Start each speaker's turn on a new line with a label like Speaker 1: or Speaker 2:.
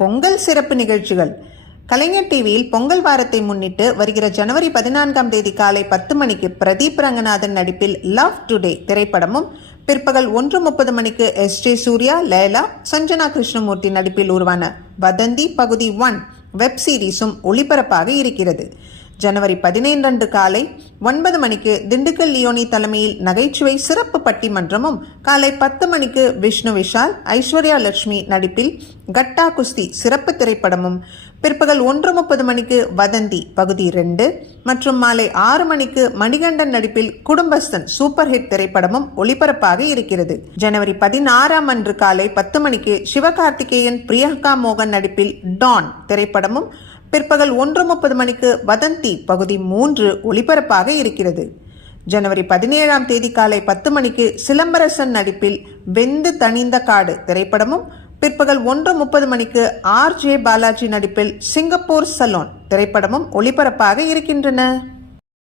Speaker 1: பொங்கல் சிறப்பு நிகழ்ச்சிகள். கலைஞர் டிவியில் பொங்கல் வாரத்தை முன்னிட்டு வருகிற ஜனவரி பதினான்காம் தேதி காலை பத்து மணிக்கு பிரதீப் ரங்கநாதன் நடிப்பில் லவ் டுடே திரைப்படமும் பிற்பகல் ஒன்று முப்பது மணிக்கு எஸ் ஜே சூர்யா லேலா சஞ்சனா கிருஷ்ணமூர்த்தி நடிப்பில் உருவான வதந்தி பகுதி ஒன் வெப் சீரிஸும் ஒளிபரப்பாக இருக்கிறது. ஜனவரி பதினைந்து காலை ஒன்பது மணிக்கு திண்டுக்கல் லியோனி தலைமையில் நகைச்சுவை சிறப்பு பட்டிமன்றமும் காலை பத்து மணிக்கு விஷ்ணு விஷால் ஐஸ்வர்யா லட்சுமி நடிப்பில் கட்டா குஸ்தி சிறப்பு திரைப்படமும் பிற்பகல் ஒன்று முப்பது மணிக்கு வதந்தி பகுதி ரெண்டு மற்றும் மாலை ஆறு மணிக்கு மணிகண்டன் நடிப்பில் குடும்பஸ்தன் சூப்பர் ஹிட் திரைப்படமும் ஒளிபரப்பாக இருக்கிறது. ஜனவரி பதினாறாம் அன்று காலை பத்து மணிக்கு சிவகார்த்திகேயன் பிரியங்கா மோகன் நடிப்பில் டான் திரைப்படமும் பிற்பகல் ஒன்று முப்பது மணிக்கு வதந்தி பகுதி மூன்று ஒளிபரப்பாக இருக்கிறது. ஜனவரி பதினேழாம் தேதி காலை பத்து மணிக்கு சிலம்பரசன் நடிப்பில் வெந்து தணிந்த காடு திரைப்படமும் பிற்பகல் ஒன்று முப்பது மணிக்கு ஆர் ஜே பாலாஜி நடிப்பில் சிங்கப்பூர் சலோன் திரைப்படமும் ஒளிபரப்பாக இருக்கின்றன.